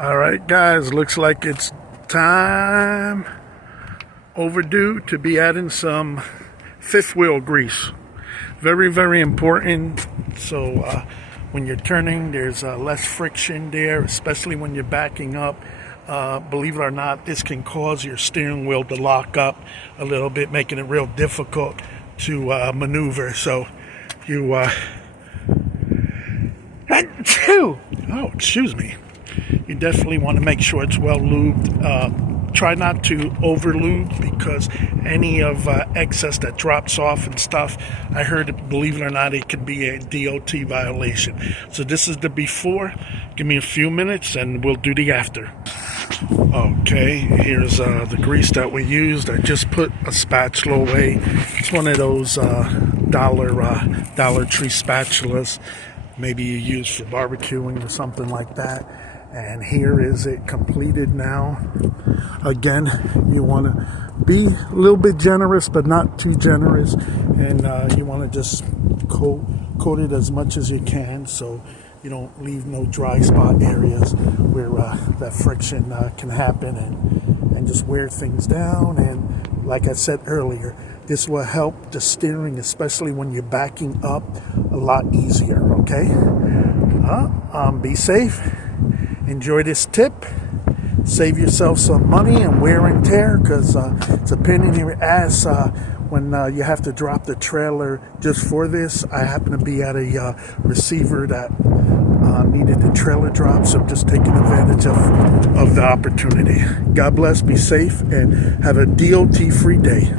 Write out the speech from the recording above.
All right, guys, looks like it's time overdue to be adding some fifth wheel grease. Very, very important. So when you're turning, there's less friction there, especially when you're backing up. Believe it or not, this can cause your steering wheel to lock up a little bit, making it real difficult to maneuver. So you oh, excuse me. You definitely want to make sure it's well lubed. Try not to over lube, because any of excess that drops off and stuff, I heard, believe it or not, it could be a DOT violation. So this is the before. Give me a few minutes and we'll do the after. Okay, here's the grease that we used. I just put a spatula away. It's one of those Dollar Tree spatulas. Maybe you use for barbecuing or something like that. And here is it completed now. Again, you want to be a little bit generous, but not too generous. And you want to just coat it as much as you can, so you don't leave no dry spot areas where that friction can happen and just wear things down. And like I said earlier, this will help the steering, especially when you're backing up, a lot easier, okay? Be safe. Enjoy this tip. Save yourself some money and wear and tear, because it's a pain in your ass when you have to drop the trailer just for this. I happen to be at a receiver that needed the trailer drop, so I'm just taking advantage of the opportunity. God bless, be safe, and have a DOT-free day.